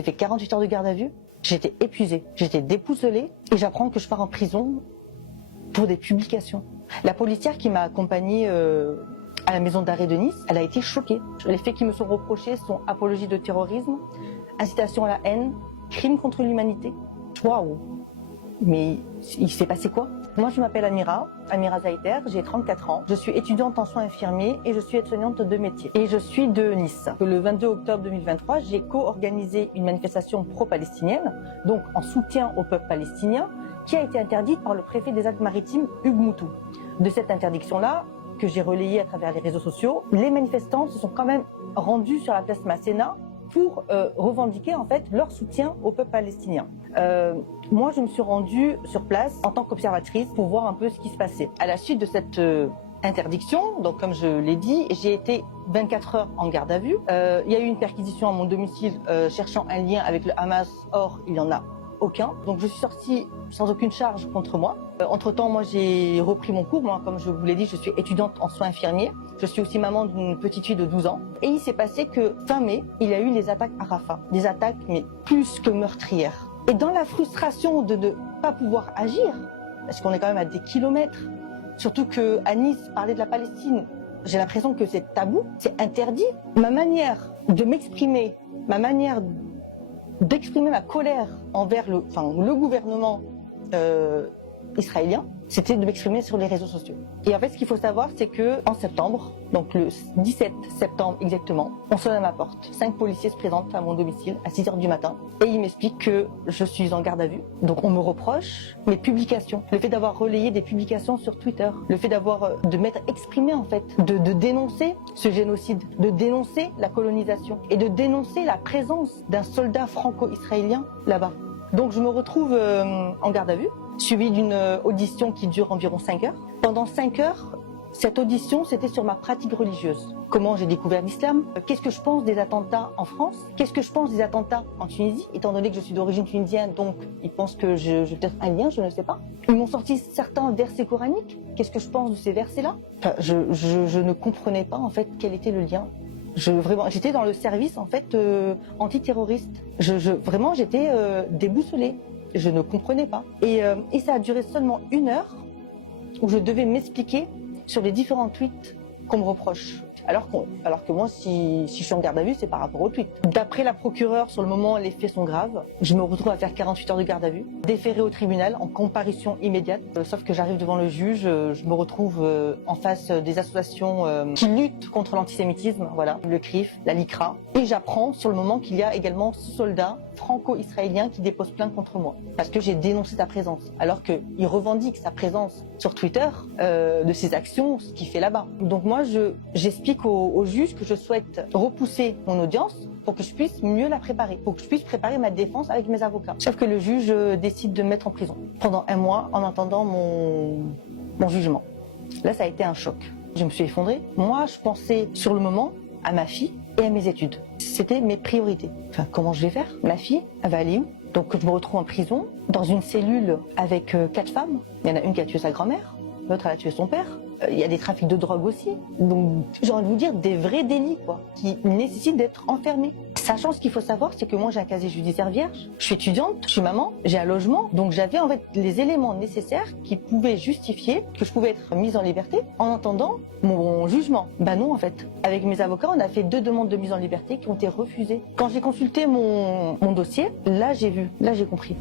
J'ai fait 48 heures de garde à vue, j'étais épuisée, j'étais déboussolée et j'apprends que je pars en prison pour des publications. La policière qui m'a accompagnée à la maison d'arrêt de Nice, elle a été choquée. Les faits qui me sont reprochés sont apologie de terrorisme, incitation à la haine, crime contre l'humanité. Waouh! Mais il s'est passé quoi? Moi je m'appelle Amira Zaïter, j'ai 34 ans. Je suis étudiante en soins infirmiers et je suis aide-soignante de métier. Et je suis de Nice. Le 22 octobre 2023, j'ai co-organisé une manifestation pro-palestinienne, donc en soutien au peuple palestinien, qui a été interdite par le préfet des Alpes-Maritimes, Hugues Moutou. De cette interdiction-là, que j'ai relayée à travers les réseaux sociaux, les manifestants se sont quand même rendus sur la place Masséna pour revendiquer en fait leur soutien au peuple palestinien. Moi, je me suis rendue sur place en tant qu'observatrice pour voir un peu ce qui se passait. À la suite de cette interdiction, donc comme je l'ai dit, j'ai été 24 heures en garde à vue. Il y a eu une perquisition à mon domicile cherchant un lien avec le Hamas. Or, il n'y en a aucun. Donc je suis sortie sans aucune charge contre moi. Entre-temps, moi j'ai repris mon cours. Moi, comme je vous l'ai dit, je suis étudiante en soins infirmiers. Je suis aussi maman d'une petite fille de 12 ans. Et il s'est passé que fin mai, il y a eu les attaques à Rafah. Des attaques, mais plus que meurtrières. Et dans la frustration de ne pas pouvoir agir, parce qu'on est quand même à des kilomètres, surtout qu'à Nice, parler de la Palestine, j'ai l'impression que c'est tabou, c'est interdit. Ma manière de m'exprimer, ma manière d'exprimer ma colère envers le gouvernement israélien, c'était de m'exprimer sur les réseaux sociaux. Et en fait, ce qu'il faut savoir, c'est que en septembre, donc le 17 septembre exactement, on sonne à ma porte. 5 policiers se présentent à mon domicile à 6 heures du matin et ils m'expliquent que je suis en garde à vue. Donc on me reproche mes publications, le fait d'avoir relayé des publications sur Twitter, le fait de m'être exprimé en fait, de dénoncer ce génocide, de dénoncer la colonisation et de dénoncer la présence d'un soldat franco-israélien là-bas. Donc je me retrouve en garde à vue, suivi d'une audition qui dure environ 5 heures. Pendant 5 heures, cette audition, c'était sur ma pratique religieuse. Comment j'ai découvert l'islam, qu'est-ce que je pense des attentats en France, qu'est-ce que je pense des attentats en Tunisie, étant donné que je suis d'origine tunisienne, donc ils pensent que j'ai peut-être un lien, je ne sais pas. Ils m'ont sorti certains versets coraniques, qu'est-ce que je pense de ces versets-là? Enfin, je ne comprenais pas en fait quel était le lien. J'étais dans le service en fait antiterroriste. Vraiment, j'étais déboussolée. Je ne comprenais pas. Et ça a duré seulement 1 heure où je devais m'expliquer sur les différents tweets qu'on me reproche. Alors que moi, si je suis en garde à vue, c'est par rapport aux tweets. D'après la procureure, sur le moment, les faits sont graves. Je me retrouve à faire 48 heures de garde à vue, déféré au tribunal en comparution immédiate. Sauf que j'arrive devant le juge, je me retrouve en face des associations qui luttent contre l'antisémitisme, voilà, le CRIF, la LICRA. Et j'apprends sur le moment qu'il y a également 6 soldats franco-israéliens qui déposent plainte contre moi parce que j'ai dénoncé sa présence. Alors qu'il revendique sa présence sur Twitter de ses actions, ce qu'il fait là-bas. Donc moi, j'explique au juge que je souhaite repousser mon audience pour que je puisse mieux la préparer, pour que je puisse préparer ma défense avec mes avocats. Sauf que le juge décide de me mettre en prison pendant 1 mois en attendant mon jugement. Là, ça a été un choc. Je me suis effondrée. Moi, je pensais sur le moment à ma fille et à mes études. C'était mes priorités. Enfin, comment je vais faire? Ma fille, elle va aller où? Donc je me retrouve en prison, dans une cellule avec 4 femmes. Il y en a une qui a tué sa grand-mère, l'autre elle a tué son père. Il y a des trafics de drogue aussi. Donc j'ai envie de vous dire des vrais délits quoi, qui nécessitent d'être enfermés. Sachant ce qu'il faut savoir, c'est que moi j'ai un casier judiciaire vierge, je suis étudiante, je suis maman, j'ai un logement, donc j'avais en fait les éléments nécessaires qui pouvaient justifier que je pouvais être mise en liberté en attendant mon jugement. Ben non en fait. Avec mes avocats, on a fait 2 demandes de mise en liberté qui ont été refusées. Quand j'ai consulté mon dossier, là j'ai compris.